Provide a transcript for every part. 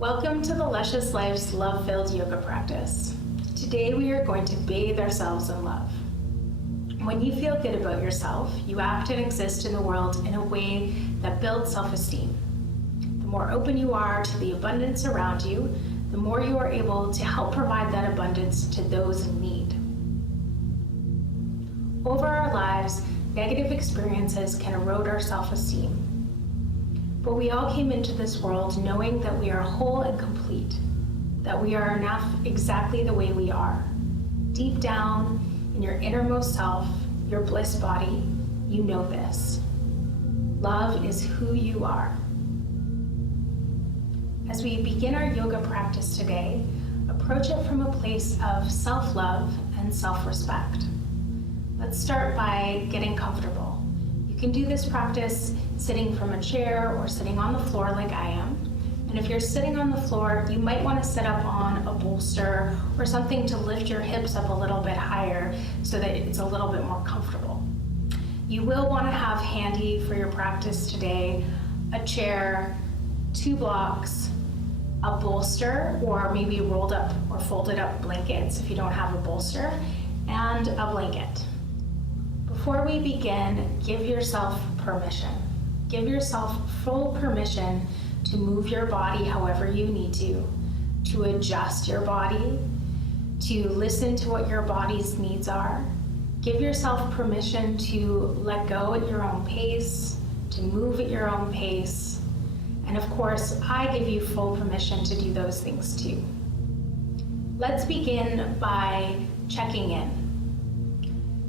Welcome to the Luscious Life's love-filled yoga practice. Today we are going to bathe ourselves in love. When you feel good about yourself, you act and exist in the world in a way that builds self-esteem. The more open you are to the abundance around you, the more you are able to help provide that abundance to those in need. Over our lives, negative experiences can erode our self-esteem. But we all came into this world knowing that we are whole and complete, that we are enough exactly the way we are. Deep down in your innermost self, your bliss body, you know this. Love is who you are. As we begin our yoga practice today, approach it from a place of self-love and self-respect. Let's start by getting comfortable. You can do this practice sitting from a chair or sitting on the floor like I am. And if you're sitting on the floor, you might want to sit up on a bolster or something to lift your hips up a little bit higher so that it's a little bit more comfortable. You will want to have handy for your practice today a chair, 2 blocks, a bolster, or maybe rolled up or folded up blankets if you don't have a bolster, and a blanket. Before we begin, give yourself permission. Give yourself full permission to move your body however you need to adjust your body, to listen to what your body's needs are. Give yourself permission to let go at your own pace, to move at your own pace. And of course, I give you full permission to do those things too. Let's begin by checking in.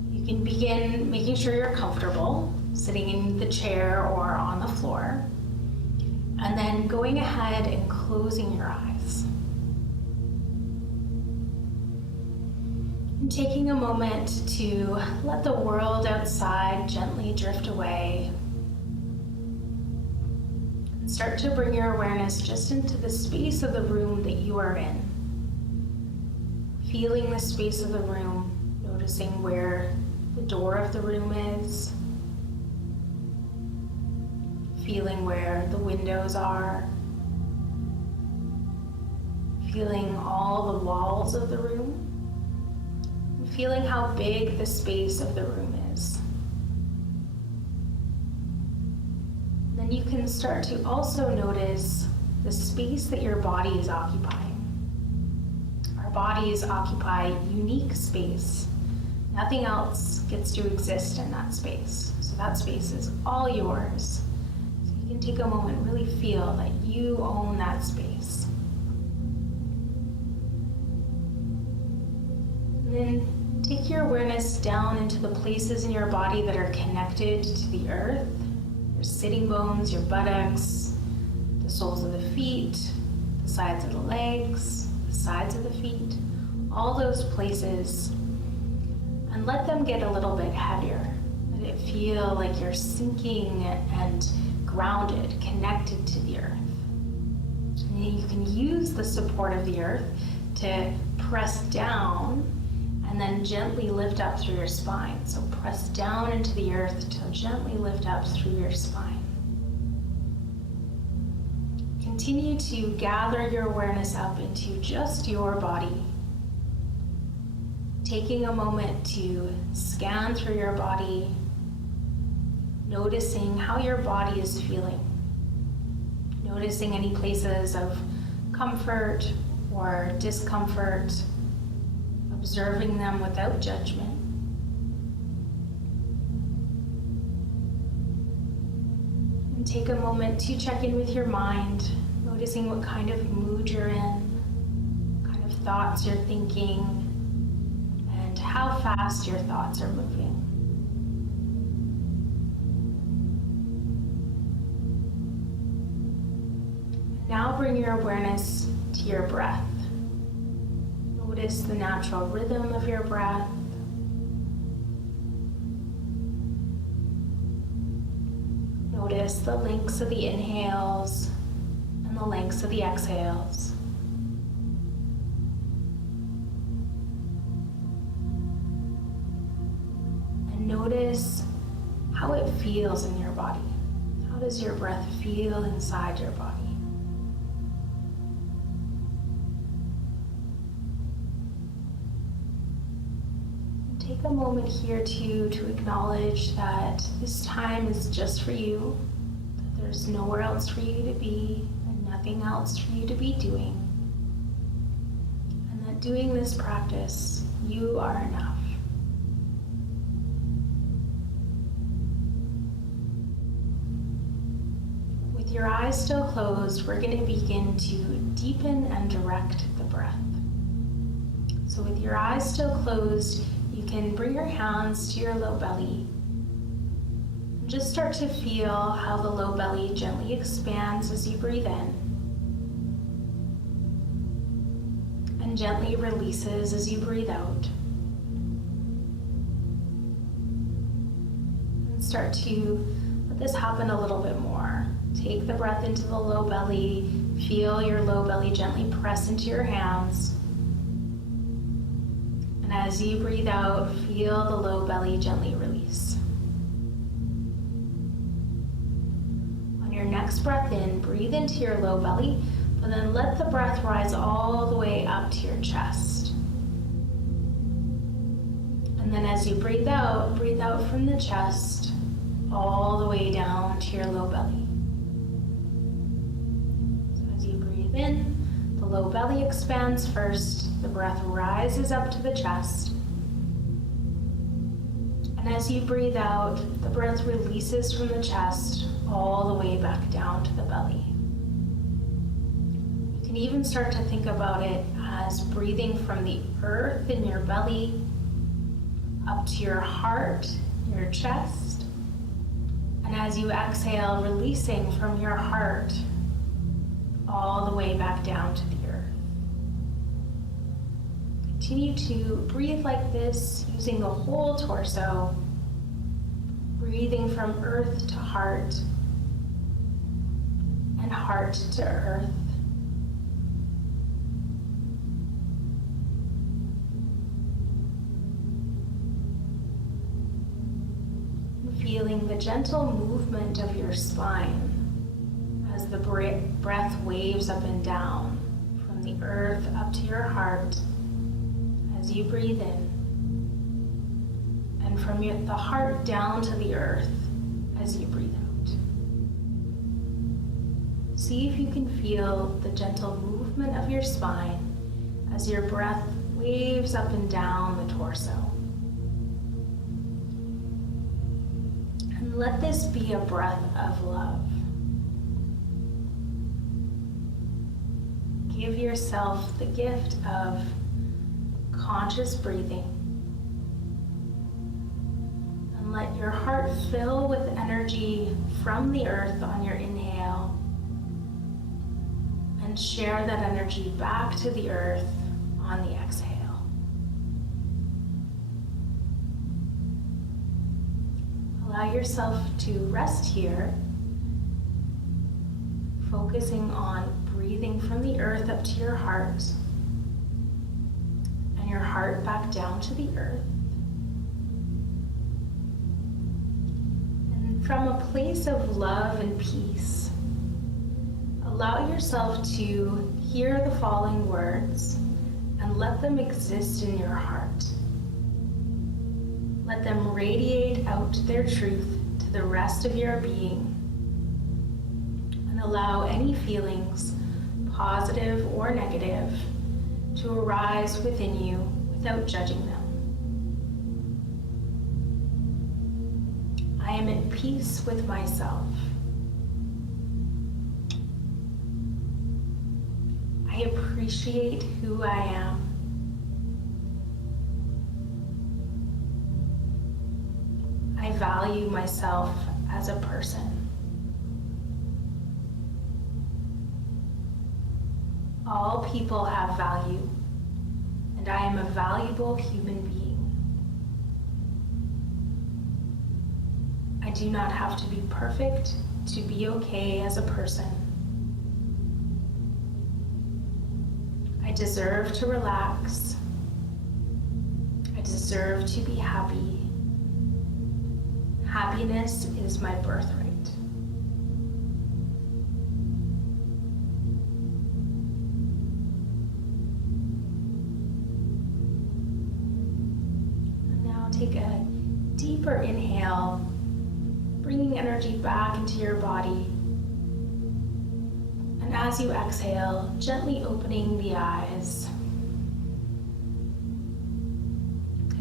You can begin making sure you're comfortable, sitting in the chair or on the floor, and then going ahead and closing your eyes. And taking a moment to let the world outside gently drift away. And start to bring your awareness just into the space of the room that you are in. Feeling the space of the room, noticing where the door of the room is, feeling where the windows are, feeling all the walls of the room, and feeling how big the space of the room is. Then you can start to also notice the space that your body is occupying. Our bodies occupy unique space. Nothing else gets to exist in that space. So that space is all yours. So you can take a moment and really feel that you own that space. And then take your awareness down into the places in your body that are connected to the earth. Your sitting bones, your buttocks, the soles of the feet, the sides of the legs, the sides of the feet, all those places. And let them get a little bit heavier. Let it feel like you're sinking and grounded, connected to the earth. And you can use the support of the earth to press down and then gently lift up through your spine. So press down into the earth to gently lift up through your spine. Continue to gather your awareness up into just your body. Taking a moment to scan through your body, noticing how your body is feeling. Noticing any places of comfort or discomfort, observing them without judgment. And take a moment to check in with your mind, noticing what kind of mood you're in, what kind of thoughts you're thinking, and how fast your thoughts are moving. Now bring your awareness to your breath. Notice the natural rhythm of your breath. Notice the lengths of the inhales and the lengths of the exhales. And notice how it feels in your body. How does your breath feel inside your body? take the moment here to acknowledge that this time is just for you, that there's nowhere else for you to be and nothing else for you to be doing, and that doing this practice, you are enough. With your eyes still closed, we're going to begin to deepen and direct the breath. So with your eyes still closed, you can bring your hands to your low belly. And just start to feel how the low belly gently expands as you breathe in and gently releases as you breathe out. And start to let this happen a little bit more. Take the breath into the low belly. Feel your low belly gently press into your hands. And as you breathe out, feel the low belly gently release. On your next breath in, breathe into your low belly, but then let the breath rise all the way up to your chest. And then as you breathe out from the chest all the way down to your low belly. So as you breathe in, the low belly expands first, the breath rises up to the chest. And as you breathe out, the breath releases from the chest all the way back down to the belly. You can even start to think about it as breathing from the earth in your belly up to your heart, your chest. And as you exhale, releasing from your heart all the way back down to the earth. Continue to breathe like this, using the whole torso, breathing from earth to heart and heart to earth. Feeling the gentle movement of your spine as the breath waves up and down from the earth up to your heart as you breathe in, and from the heart down to the earth as you breathe out. See if you can feel the gentle movement of your spine as your breath waves up and down the torso. And let this be a breath of love. Give yourself the gift of conscious breathing. And let your heart fill with energy from the earth on your inhale. And share that energy back to the earth on the exhale. Allow yourself to rest here, focusing on breathing from the earth up to your heart and your heart back down to the earth. And from a place of love and peace, allow yourself to hear the following words and let them exist in your heart. Let them radiate out their truth to the rest of your being, and allow any feelings, positive or negative, to arise within you without judging them. I am at peace with myself. I appreciate who I am. I value myself as a person. All people have value, and I am a valuable human being. I do not have to be perfect to be okay as a person. I deserve to relax. I deserve to be happy. Happiness is my birthright. And now deeper inhale, bringing energy back into your body. And as you exhale, gently opening the eyes.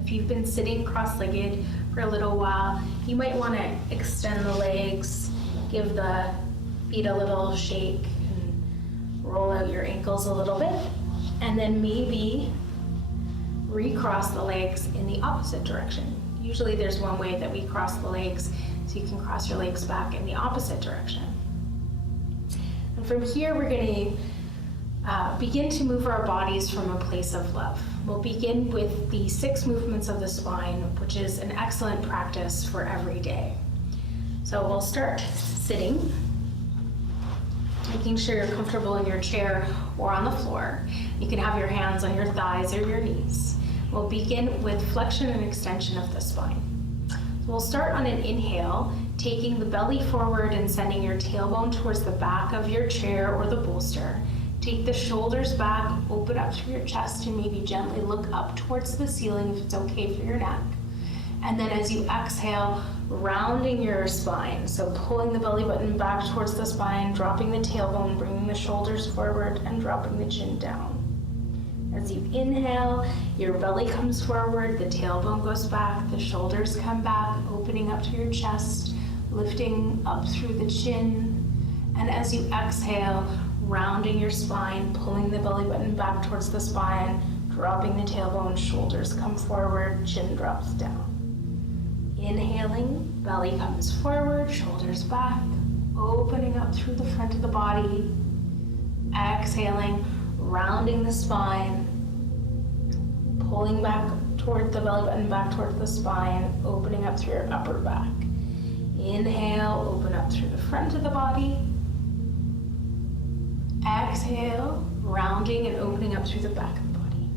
If you've been sitting cross-legged for a little while, you might want to extend the legs, give the feet a little shake, and roll out your ankles a little bit, and then maybe recross the legs in the opposite direction. Usually there's one way that we cross the legs, so you can cross your legs back in the opposite direction. And from here, we're going to begin to move our bodies from a place of love. We'll begin with the 6 movements of the spine, which is an excellent practice for every day. So we'll start sitting, making sure you're comfortable in your chair or on the floor. You can have your hands on your thighs or your knees. We'll begin with flexion and extension of the spine. We'll start on an inhale, taking the belly forward and sending your tailbone towards the back of your chair or the bolster. Take the shoulders back, open up through your chest, and maybe gently look up towards the ceiling if it's okay for your neck. And then as you exhale, rounding your spine. So pulling the belly button back towards the spine, dropping the tailbone, bringing the shoulders forward, and dropping the chin down. As you inhale, your belly comes forward, the tailbone goes back, the shoulders come back, opening up to your chest, lifting up through the chin. And as you exhale, rounding your spine, pulling the belly button back towards the spine, dropping the tailbone, shoulders come forward, chin drops down. Inhaling, belly comes forward, shoulders back, opening up through the front of the body. Exhaling, rounding the spine, pulling back toward the belly button, back towards the spine, opening up through your upper back. Inhale, open up through the front of the body. Exhale, rounding and opening up through the back of the body.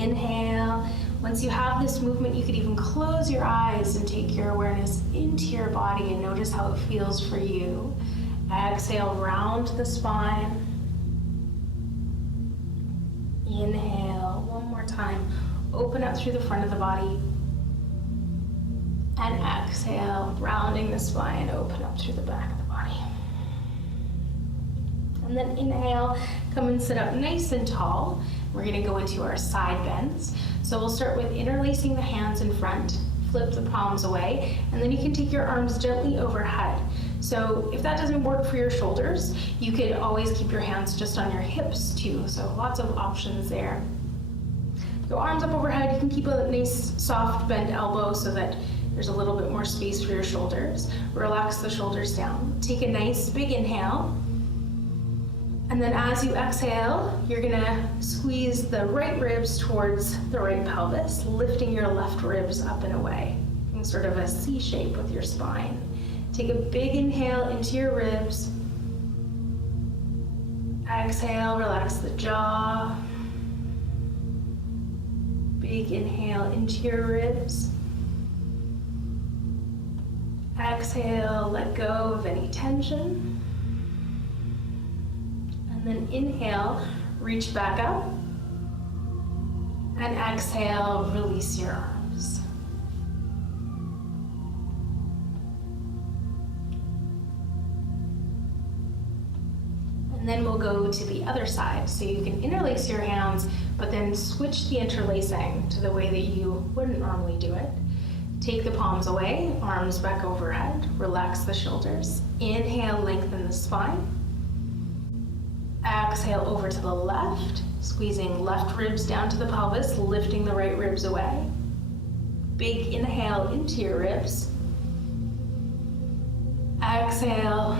Inhale. Once you have this movement, you could even close your eyes and take your awareness into your body and notice how it feels for you. Exhale, round the spine. Inhale, one more time. Open up through the front of the body. And exhale, rounding the spine, open up through the back of the body. And then inhale, come and sit up nice and tall. We're going to go into our side bends. So we'll start with interlacing the hands in front, flip the palms away, and then you can take your arms gently overhead. So if that doesn't work for your shoulders, you could always keep your hands just on your hips too. So lots of options there. Go arms up overhead. You can keep a nice soft bent elbow so that there's a little bit more space for your shoulders. Relax the shoulders down. Take a nice big inhale. And then as you exhale, you're gonna squeeze the right ribs towards the right pelvis, lifting your left ribs up and away, in sort of a C shape with your spine. Take a big inhale into your ribs. Exhale, relax the jaw. Big inhale into your ribs. Exhale, let go of any tension. And then inhale, reach back up. And exhale, release your arms. And then we'll go to the other side. So you can interlace your hands, but then switch the interlacing to the way that you wouldn't normally do it. Take the palms away, arms back overhead, relax the shoulders. Inhale, lengthen the spine. Exhale over to the left, squeezing left ribs down to the pelvis, lifting the right ribs away. Big inhale into your ribs. Exhale,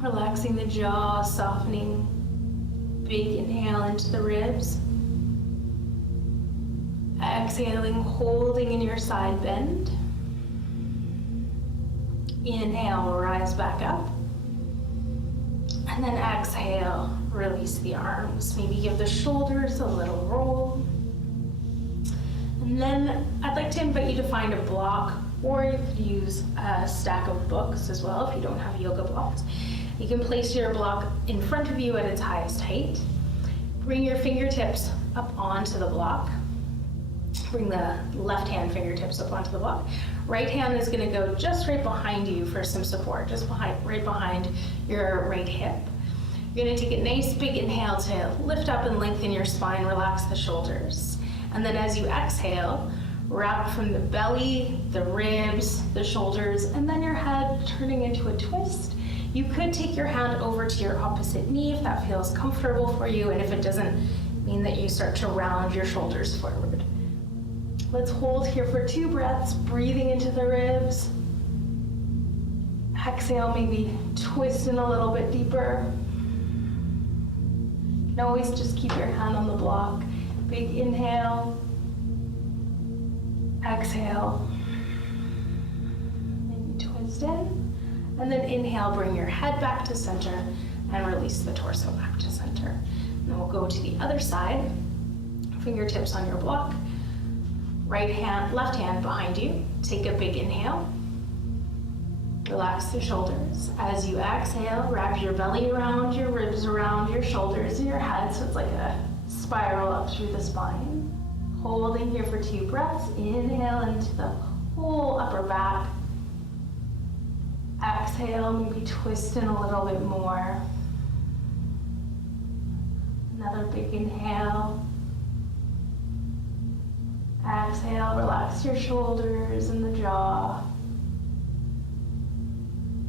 relaxing the jaw, softening. Big inhale into the ribs. Exhaling, holding in your side bend. Inhale, rise back up. And then exhale, release the arms. Maybe give the shoulders a little roll. And then I'd like to invite you to find a block, or you could use a stack of books as well if you don't have yoga blocks. You can place your block in front of you at its highest height. Bring your fingertips up onto the block. Bring the left hand fingertips up onto the block. Right hand is gonna go just right behind you for some support, right behind your right hip. You're gonna take a nice big inhale to lift up and lengthen your spine, relax the shoulders. And then as you exhale, wrap from the belly, the ribs, the shoulders, and then your head turning into a twist. You could take your hand over to your opposite knee if that feels comfortable for you, and if it doesn't mean that you start to round your shoulders forward. Let's hold here for 2 breaths, breathing into the ribs. Exhale, maybe twist in a little bit deeper. You can always just keep your hand on the block. Big inhale. Exhale. Maybe twist in. And then inhale, bring your head back to center and release the torso back to center. And then we'll go to the other side. Fingertips on your block. Right hand, left hand behind you. Take a big inhale. Relax the shoulders. As you exhale, wrap your belly around, your ribs around, your shoulders and your head, so it's like a spiral up through the spine. Holding here for 2 breaths. Inhale into the whole upper back. Exhale, maybe twist in a little bit more. Another big inhale. Exhale, relax your shoulders and the jaw.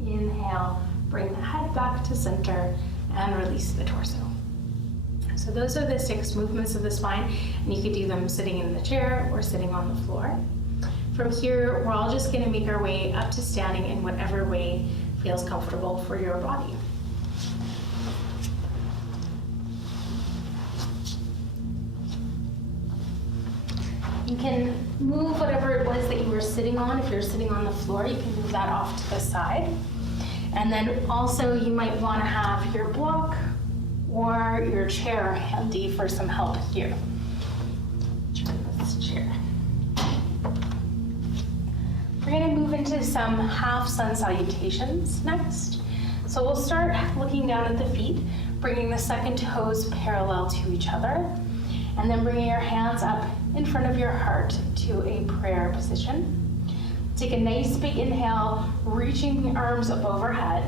Inhale, bring the head back to center and release the torso. So those are the 6 movements of the spine, and you could do them sitting in the chair or sitting on the floor. From here, we're all just gonna make our way up to standing in whatever way feels comfortable for your body. You can move whatever it was that you were sitting on. If you're sitting on the floor, you can move that off to the side. And then also you might want to have your block or your chair handy for some help here. Try this chair. We're going to move into some half sun salutations next. So we'll start looking down at the feet, bringing the second toes parallel to each other, and then bringing your hands up in front of your heart to a prayer position. Take a nice big inhale, reaching the arms up overhead.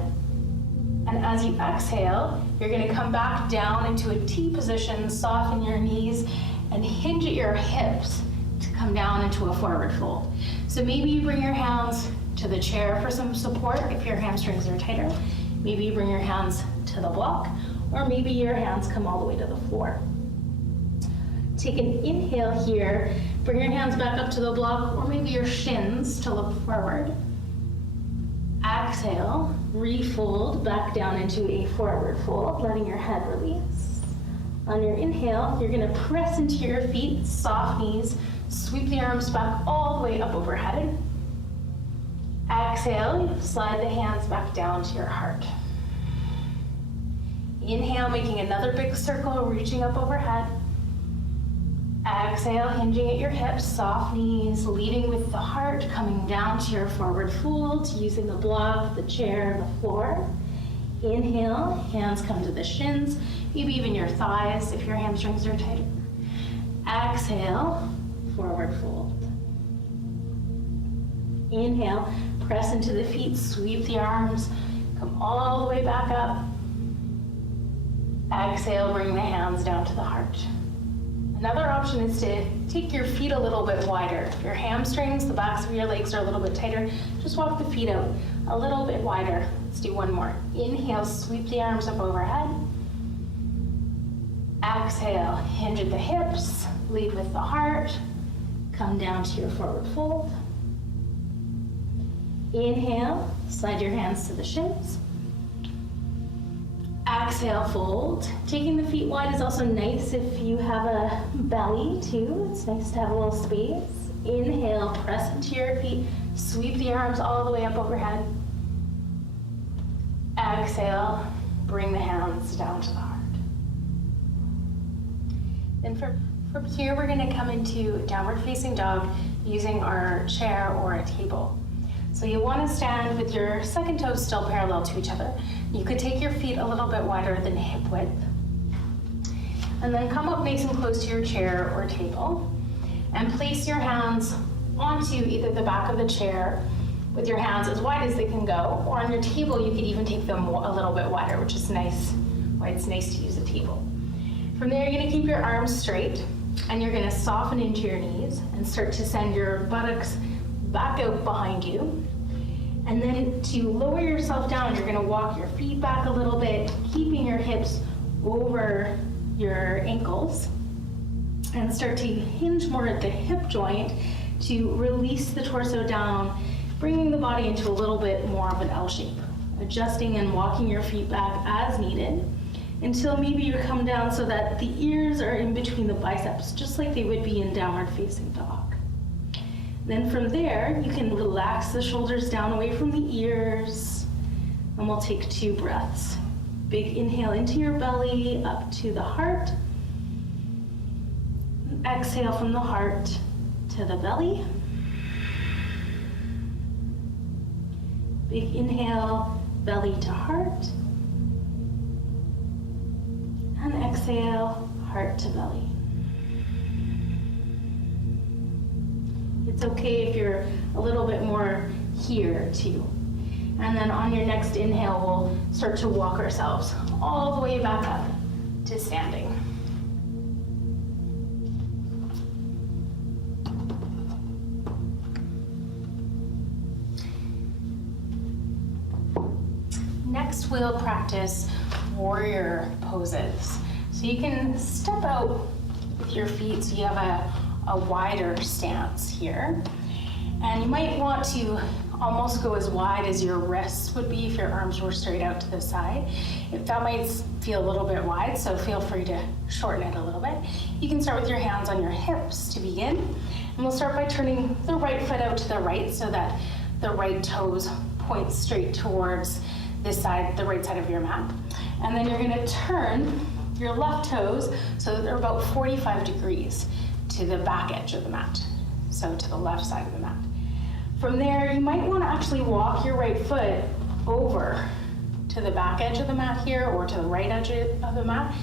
And as you exhale, you're gonna come back down into a T position, soften your knees, and hinge at your hips to come down into a forward fold. So maybe you bring your hands to the chair for some support if your hamstrings are tighter. Maybe you bring your hands to the block, or maybe your hands come all the way to the floor. Take an inhale here, bring your hands back up to the block, or maybe your shins to look forward. Exhale, refold back down into a forward fold, letting your head release. On your inhale, you're gonna press into your feet, soft knees, sweep the arms back all the way up overhead. Exhale, slide the hands back down to your heart. Inhale, making another big circle, reaching up overhead. Exhale, hinging at your hips, soft knees, leading with the heart, coming down to your forward fold, using the block, the chair, the floor. Inhale, hands come to the shins, maybe even your thighs if your hamstrings are tighter. Exhale, forward fold. Inhale, press into the feet, sweep the arms, come all the way back up. Exhale, bring the hands down to the heart. Another option is to take your feet a little bit wider. If your hamstrings, the backs of your legs are a little bit tighter, just walk the feet out a little bit wider. Let's do one more. Inhale, sweep the arms up overhead. Exhale, hinge at the hips, lead with the heart, come down to your forward fold. Inhale, slide your hands to the shins. Exhale, fold. Taking the feet wide is also nice if you have a belly too. It's nice to have a little space. Inhale, press into your feet, sweep the arms all the way up overhead. Exhale, bring the hands down to the heart. Then from here, we're gonna come into downward facing dog using our chair or a table. So you want to stand with your second toes still parallel to each other. You could take your feet a little bit wider than hip width. And then come up nice and close to your chair or table. and place your hands onto either the back of the chair with your hands as wide as they can go, or on your table you could even take them a little bit wider, which is nice, why it's nice to use a table. From there, you're gonna keep your arms straight, and you're gonna soften into your knees and start to send your buttocks back out behind you. And then to lower yourself down, you're gonna walk your feet back a little bit, keeping your hips over your ankles, and start to hinge more at the hip joint to release the torso down, bringing the body into a little bit more of an L shape, adjusting and walking your feet back as needed until maybe you come down so that the ears are in between the biceps, just like they would be in downward facing dog. Then from there, you can relax the shoulders down away from the ears, and we'll take 2 breaths. Big inhale into your belly, up to the heart. Exhale from the heart to the belly. Big inhale, belly to heart. And exhale, heart to belly. It's okay if you're a little bit more here too. And then on your next inhale, we'll start to walk ourselves all the way back up to standing. Next, we'll practice warrior poses. So you can step out with your feet so you have a wider stance here. And you might want to almost go as wide as your wrists would be if your arms were straight out to the side. If that might feel a little bit wide, so feel free to shorten it a little bit. You can start with your hands on your hips to begin. And we'll start by turning the right foot out to the right so that the right toes point straight towards this side, the right side of your mat. And then you're gonna turn your left toes so that they're about 45 degrees to the back edge of the mat, so to the left side of the mat. From there, you might want to actually walk your right foot over to the back edge of the mat here, or to the right edge of the mat,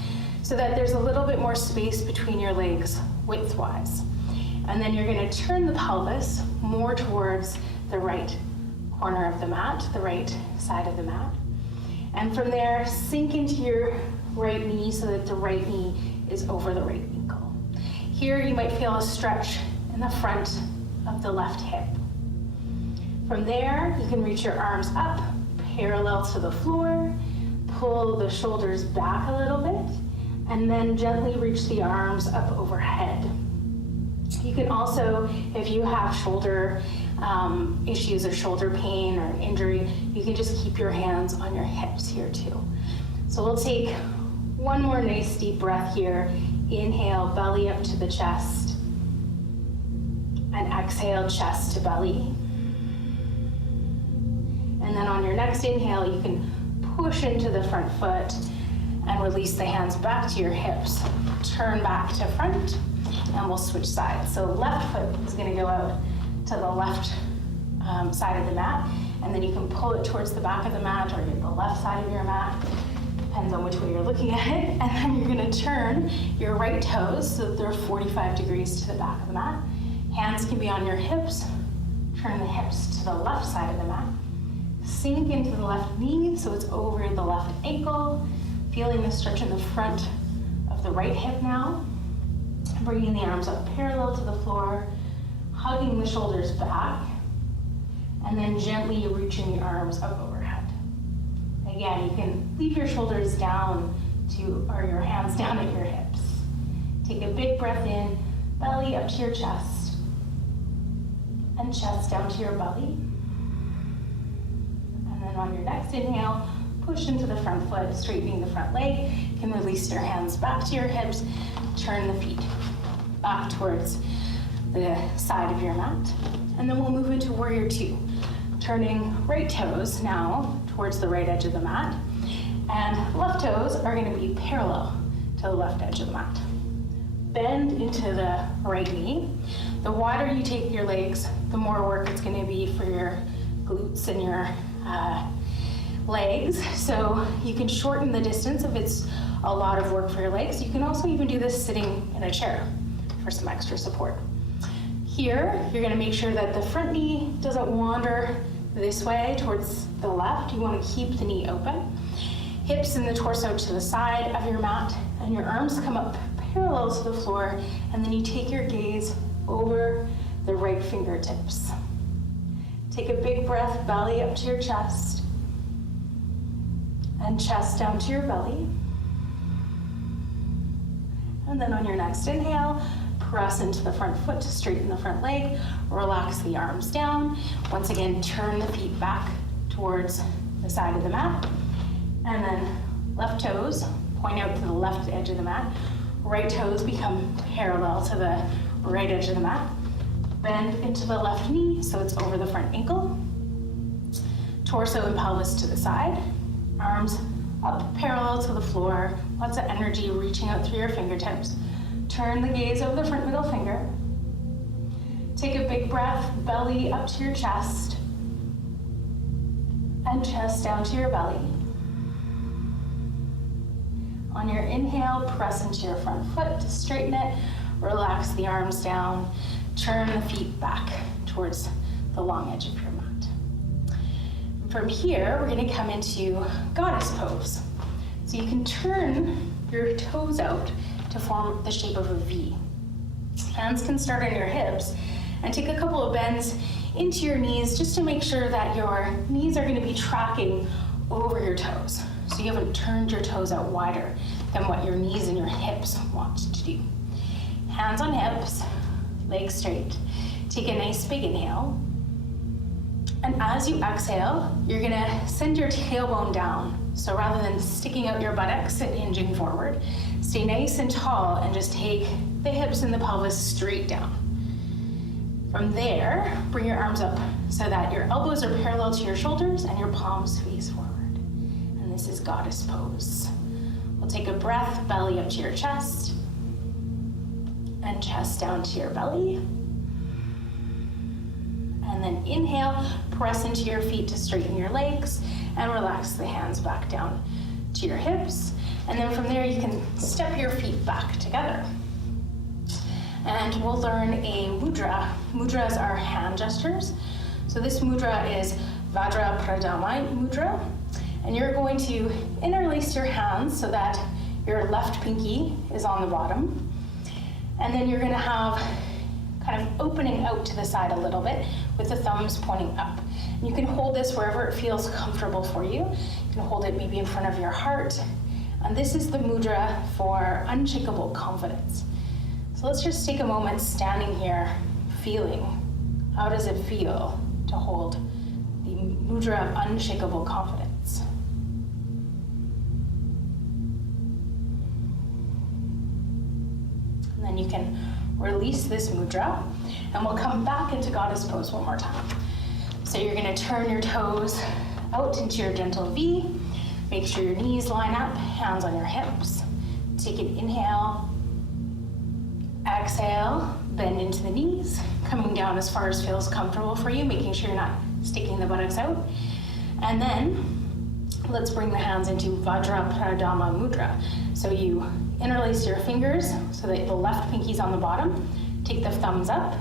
so that there's a little bit more space between your legs width-wise. And then you're going to turn the pelvis more towards the right corner of the mat, the right side of the mat. And from there, sink into your right knee so that the right knee is over the right ankle. Here you might feel a stretch in the front of the left hip. From there, you can reach your arms up, parallel to the floor, pull the shoulders back a little bit, and then gently reach the arms up overhead. You can also, if you have shoulder issues or shoulder pain or injury, you can just keep your hands on your hips here too. So we'll take one more nice deep breath here. Inhale, belly up to the chest, and exhale, chest to belly. And then on your next inhale, you can push into the front foot and release the hands back to your hips. Turn back to front, and we'll switch sides. So left foot is gonna go out to the left side of the mat, and then you can pull it towards the back of the mat or the left side of your mat, depends on which way you're looking at it. And then you're gonna turn your right toes so that they're 45 degrees to the back of the mat. Hands can be on your hips. Turn the hips to the left side of the mat. Sink into the left knee so it's over the left ankle. Feeling the stretch in the front of the right hip now. Bringing the arms up parallel to the floor, hugging the shoulders back, and then gently reaching your arms up overhead. Again, you can leave your shoulders down or your hands down at your hips. Take a big breath in, belly up to your chest, and chest down to your belly. And then on your next inhale, push into the front foot, straightening the front leg. You can release your hands back to your hips, turn the feet back towards the side of your mat. And then we'll move into Warrior Two, turning right toes now towards the right edge of the mat. And left toes are going to be parallel to the left edge of the mat. Bend into the right knee. The wider you take your legs, the more work it's going to be for your glutes and your legs. So you can shorten the distance if it's a lot of work for your legs. You can also even do this sitting in a chair for some extra support. Here, you're gonna make sure that the front knee doesn't wander this way towards the left. You wanna keep the knee open. Hips and the torso to the side of your mat, and your arms come up parallel to the floor, and then you take your gaze over the right fingertips. Take a big breath, belly up to your chest, and chest down to your belly. And then on your next inhale, press into the front foot to straighten the front leg, relax the arms down. Once again, turn the feet back towards the side of the mat. And then left toes point out to the left edge of the mat. Right toes become parallel to the right edge of the mat. Bend into the left knee so it's over the front ankle. Torso and pelvis to the side. Arms up parallel to the floor. Lots of energy reaching out through your fingertips. Turn the gaze over the front middle finger. Take a big breath, belly up to your chest, and chest down to your belly. On your inhale, press into your front foot to straighten it. Relax the arms down. Turn the feet back towards the long edge of your mat. From here, we're gonna come into goddess pose. So you can turn your toes out to form the shape of a V. Hands can start on your hips, and take a couple of bends into your knees just to make sure that your knees are gonna be tracking over your toes. So you haven't turned your toes out wider than what your knees and your hips want to do. Hands on hips, legs straight. Take a nice big inhale. And as you exhale, you're gonna send your tailbone down. So rather than sticking out your buttocks and hinging forward, stay nice and tall and just take the hips and the pelvis straight down. From there, bring your arms up so that your elbows are parallel to your shoulders and your palms face forward. And this is goddess pose. We'll take a breath, belly up to your chest, and chest down to your belly. And then inhale, press into your feet to straighten your legs, and relax the hands back down to your hips. And then from there, you can step your feet back together. And we'll learn a mudra. Mudras are hand gestures. So this mudra is Vajra Pradama Mudra. And you're going to interlace your hands so that your left pinky is on the bottom. And then you're gonna have kind of opening out to the side a little bit with the thumbs pointing up. And you can hold this wherever it feels comfortable for you. You can hold it maybe in front of your heart. And this is the mudra for unshakable confidence. So let's just take a moment standing here, feeling. How does it feel to hold the mudra of unshakable confidence? And then you can release this mudra, and we'll come back into goddess pose one more time. So you're gonna turn your toes out into your gentle V. Make sure your knees line up, hands on your hips. Take an inhale. Exhale, bend into the knees, coming down as far as feels comfortable for you, making sure you're not sticking the buttocks out. And then let's bring the hands into Vajra Pradama Mudra. So you interlace your fingers so that the left pinky's on the bottom. Take the thumbs up,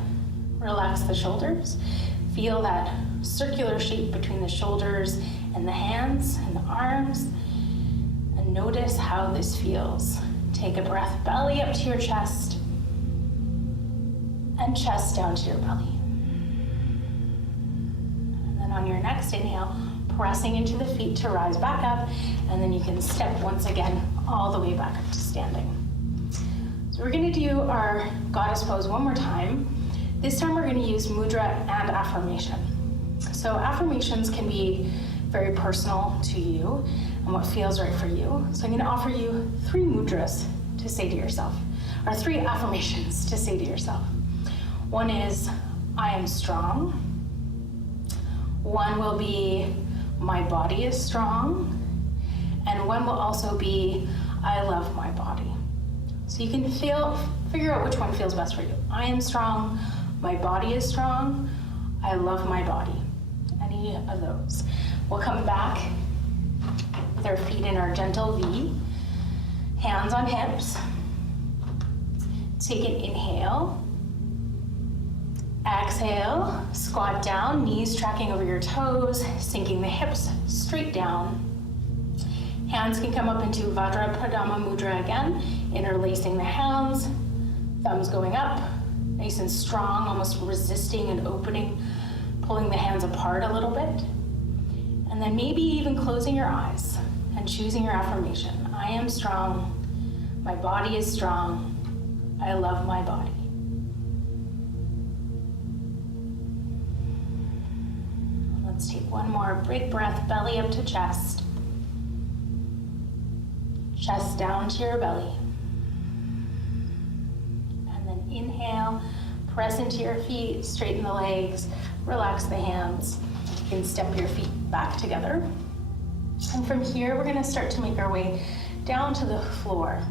relax the shoulders. Feel that circular shape between the shoulders and the hands and the arms. And notice how this feels. Take a breath, belly up to your chest, and chest down to your belly. And then on your next inhale, pressing into the feet to rise back up, and then you can step once again all the way back up to standing. So we're gonna do our goddess pose one more time. This time we're gonna use mudra and affirmation. So affirmations can be very personal to you and what feels right for you. So I'm gonna offer you 3 mudras to say to yourself, or 3 affirmations to say to yourself. One is, I am strong. One will be, my body is strong. And one will also be, I love my body. So you can figure out which one feels best for you. I am strong, my body is strong, I love my body. Any of those. We'll come back with our feet in our gentle V, hands on hips. Take an inhale. Exhale, squat down, knees tracking over your toes, sinking the hips straight down. Hands can come up into Vajrapadama Mudra again, interlacing the hands, thumbs going up, nice and strong, almost resisting and opening, pulling the hands apart a little bit. And then maybe even closing your eyes and choosing your affirmation. I am strong, my body is strong, I love my body. Let's take one more big breath, belly up to chest. Chest down to your belly. And then inhale, press into your feet, straighten the legs, relax the hands. You can step your feet back together. And from here, we're gonna start to make our way down to the floor.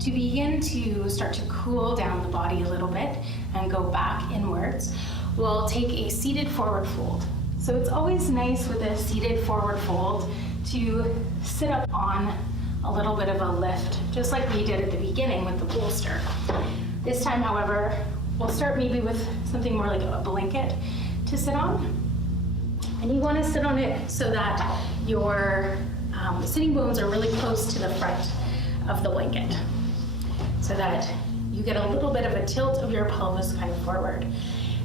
To begin to start to cool down the body a little bit and go back inwards, we'll take a seated forward fold. So it's always nice with a seated forward fold to sit up on a little bit of a lift, just like we did at the beginning with the bolster. This time, however, we'll start maybe with something more like a blanket to sit on. And you want to sit on it so that your sitting bones are really close to the front of the blanket, so that you get a little bit of a tilt of your pelvis kind of forward.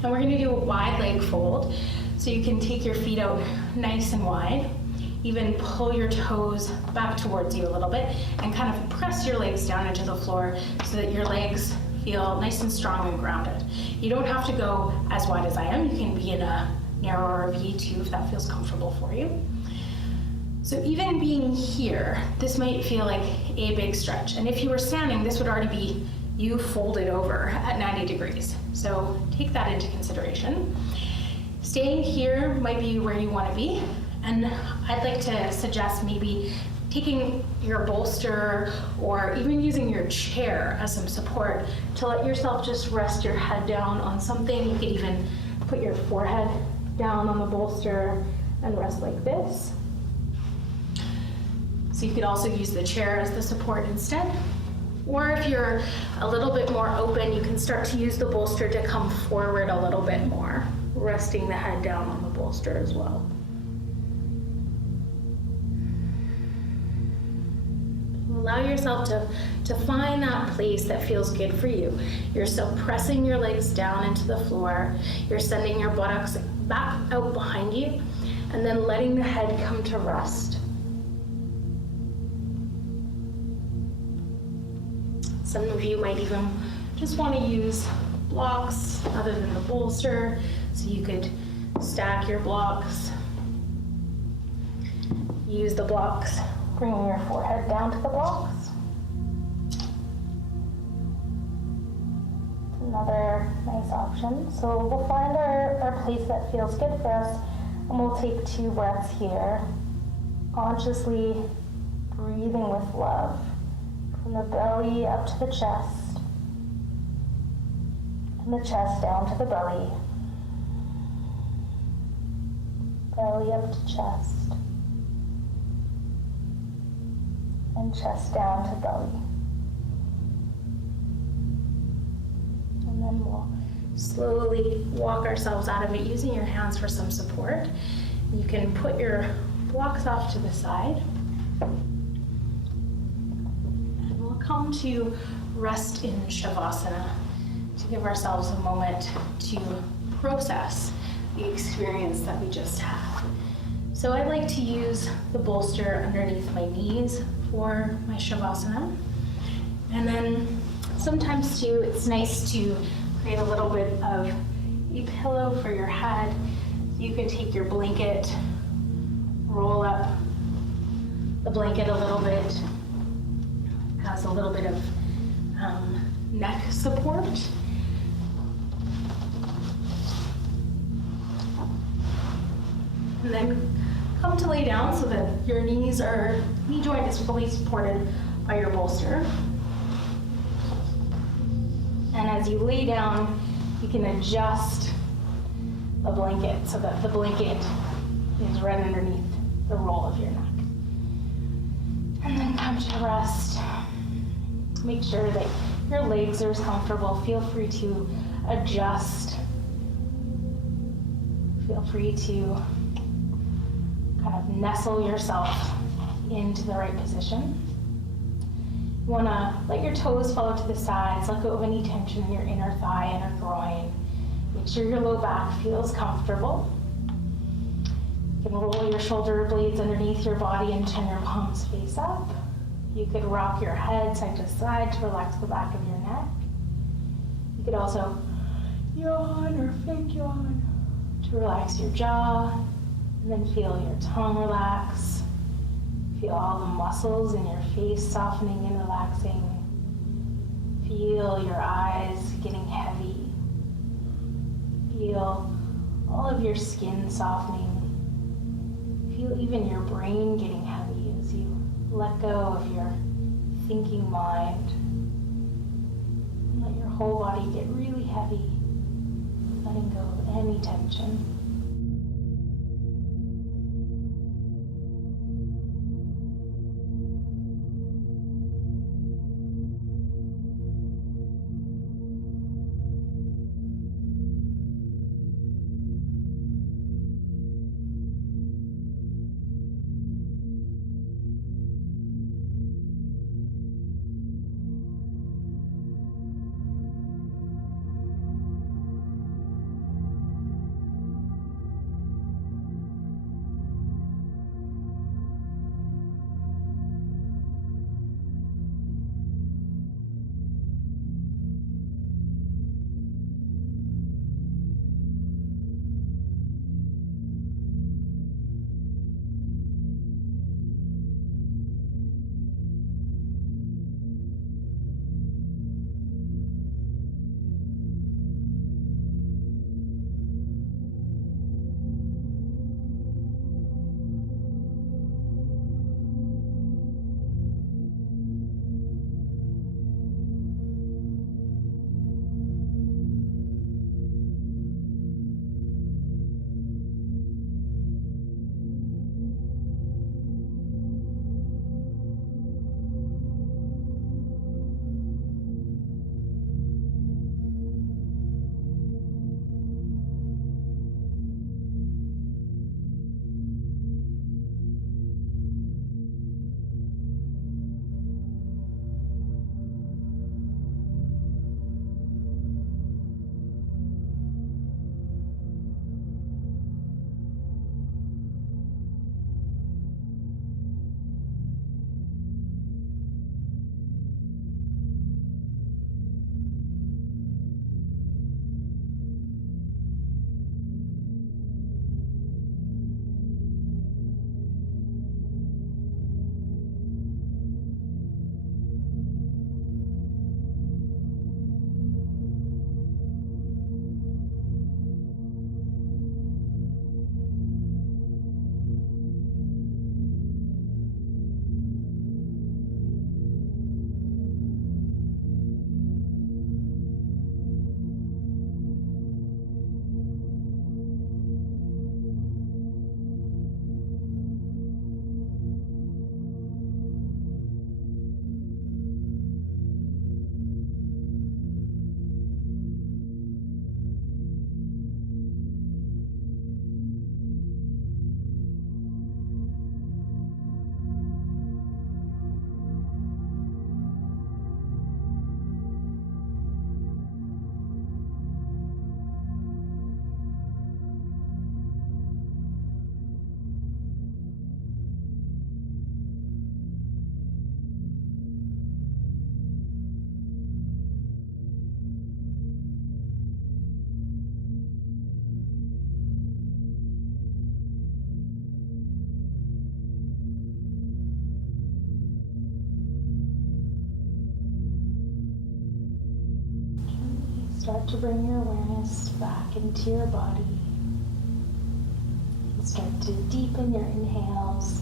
And we're going to do a wide leg fold, so you can take your feet out nice and wide. Even pull your toes back towards you a little bit and kind of press your legs down into the floor so that your legs feel nice and strong and grounded. You don't have to go as wide as I am. You can be in a narrower V too if that feels comfortable for you. So even being here, this might feel like a big stretch. And if you were standing, this would already be you folded over at 90 degrees. So take that into consideration. Staying here might be where you want to be. And I'd like to suggest maybe taking your bolster or even using your chair as some support to let yourself just rest your head down on something. You could even put your forehead down on the bolster and rest like this. So you could also use the chair as the support instead. Or if you're a little bit more open, you can start to use the bolster to come forward a little bit more, resting the head down on the bolster as well. Allow yourself to find that place that feels good for you. You're still pressing your legs down into the floor. You're sending your buttocks back out behind you, and then letting the head come to rest. Some of you might even just want to use blocks other than the bolster, so you could stack your blocks. Use the blocks, bringing your forehead down to the blocks. Another nice option. So we'll find our place that feels good for us, and we'll take 2 breaths here, consciously breathing with love. From the belly up to the chest, and the chest down to the belly. Belly up to chest, and chest down to belly. And then we'll slowly walk ourselves out of it using your hands for some support. You can put your blocks off to the side. Come to rest in Shavasana to give ourselves a moment to process the experience that we just had. So I like to use the bolster underneath my knees for my Shavasana. And then sometimes too, it's nice to create a little bit of a pillow for your head. You could take your blanket, roll up the blanket a little bit, has a little bit of neck support. And then come to lay down so that your knee joint is fully supported by your bolster. And as you lay down, you can adjust the blanket so that the blanket is right underneath the roll of your neck. And then come to rest. Make sure that your legs are as comfortable. Feel free to adjust Feel free to kind of nestle yourself into the right position. You want to let your toes fall to the sides, let go of any tension in your inner thigh, inner groin. Make sure your low back feels comfortable. You can roll your shoulder blades underneath your body and turn your palms face up. You could rock your head side to side to relax the back of your neck. You could also yawn or fake yawn to relax your jaw, and then feel your tongue relax. Feel all the muscles in your face softening and relaxing. Feel your eyes getting heavy. Feel all of your skin softening. Feel even your brain getting heavy as you let go of your thinking mind. And let your whole body get really heavy, letting go of any tension. Start to bring your awareness back into your body. And start to deepen your inhales.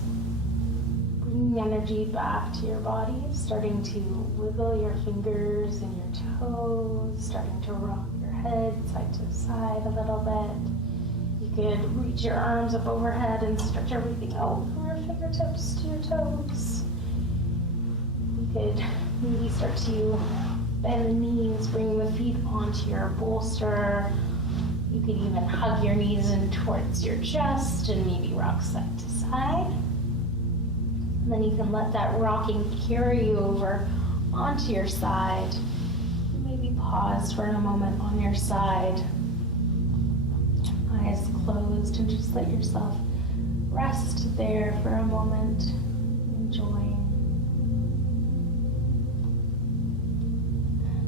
Bringing energy back to your body, starting to wiggle your fingers and your toes, starting to rock your head side to side a little bit. You could reach your arms up overhead and stretch everything out from your fingertips to your toes. You could maybe start to bend the knees, bring the feet onto your bolster, You could even hug your knees in towards your chest and maybe rock side to side. And then you can let that rocking carry you over onto your side. Maybe pause for a moment on your side. Eyes closed, and just let yourself rest there for a moment, enjoying.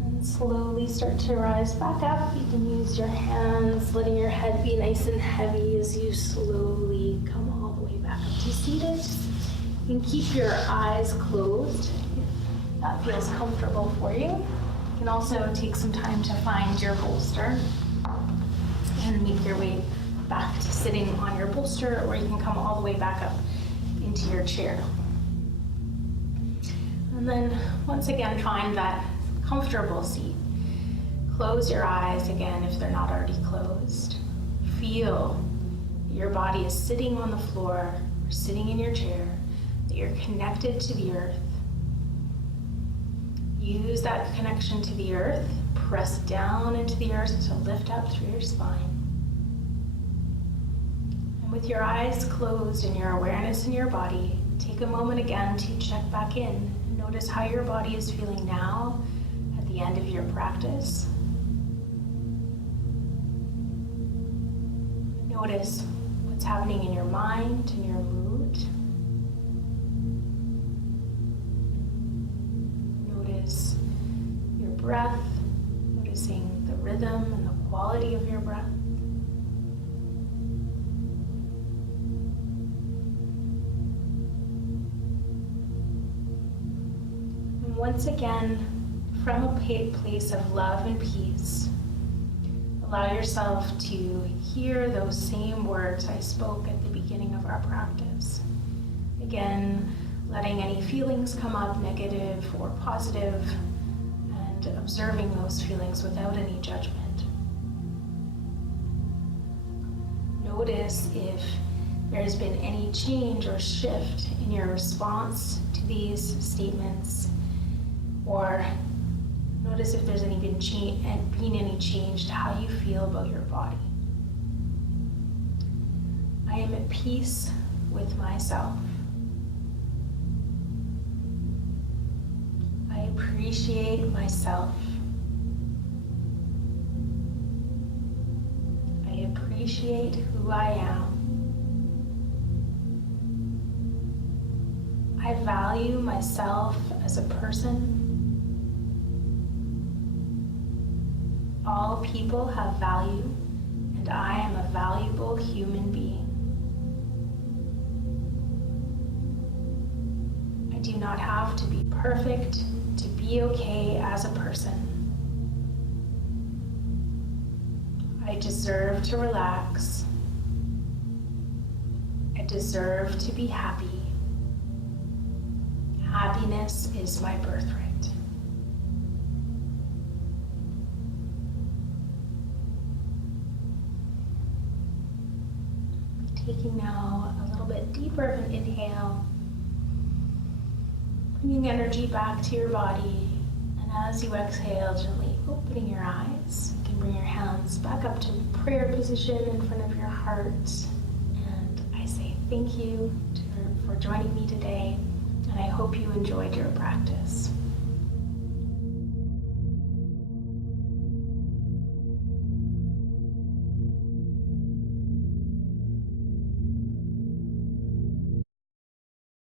And slowly start to rise back up. You can use your hands, letting your head be nice and heavy as you slowly come all the way back up to seated. You can keep your eyes closed if that feels comfortable for you. You can also take some time to find your bolster and make your way back to sitting on your bolster, or you can come all the way back up into your chair. And then once again, find that comfortable seat. Close your eyes again if they're not already closed. Feel your body is sitting on the floor or sitting in your chair, that you're connected to the earth. Use that connection to the earth. Press down into the earth to lift up through your spine. And with your eyes closed and your awareness in your body, take a moment again to check back in. Notice how your body is feeling now at the end of your practice. Notice what's happening in your mind and your mood. Notice your breath, noticing the rhythm and the quality of your breath. And once again, from a place of love and peace, allow yourself to hear those same words I spoke at the beginning of our practice. Again, letting any feelings come up, negative or positive, and observing those feelings without any judgment. Notice if there's been any change or shift in your response to these statements, or notice if there's been any change to how you feel about your body. I am at peace with myself. I appreciate myself. I appreciate who I am. I value myself as a person. All people have value, and I am a valuable human being. I do not have to be perfect to be okay as a person. I deserve to relax. I deserve to be happy. Happiness is my birthright. Taking now a little bit deeper of an inhale, bringing energy back to your body, and as you exhale, gently opening your eyes. You can bring your hands back up to prayer position in front of your heart, and I say thank you for joining me today, and I hope you enjoyed your practice.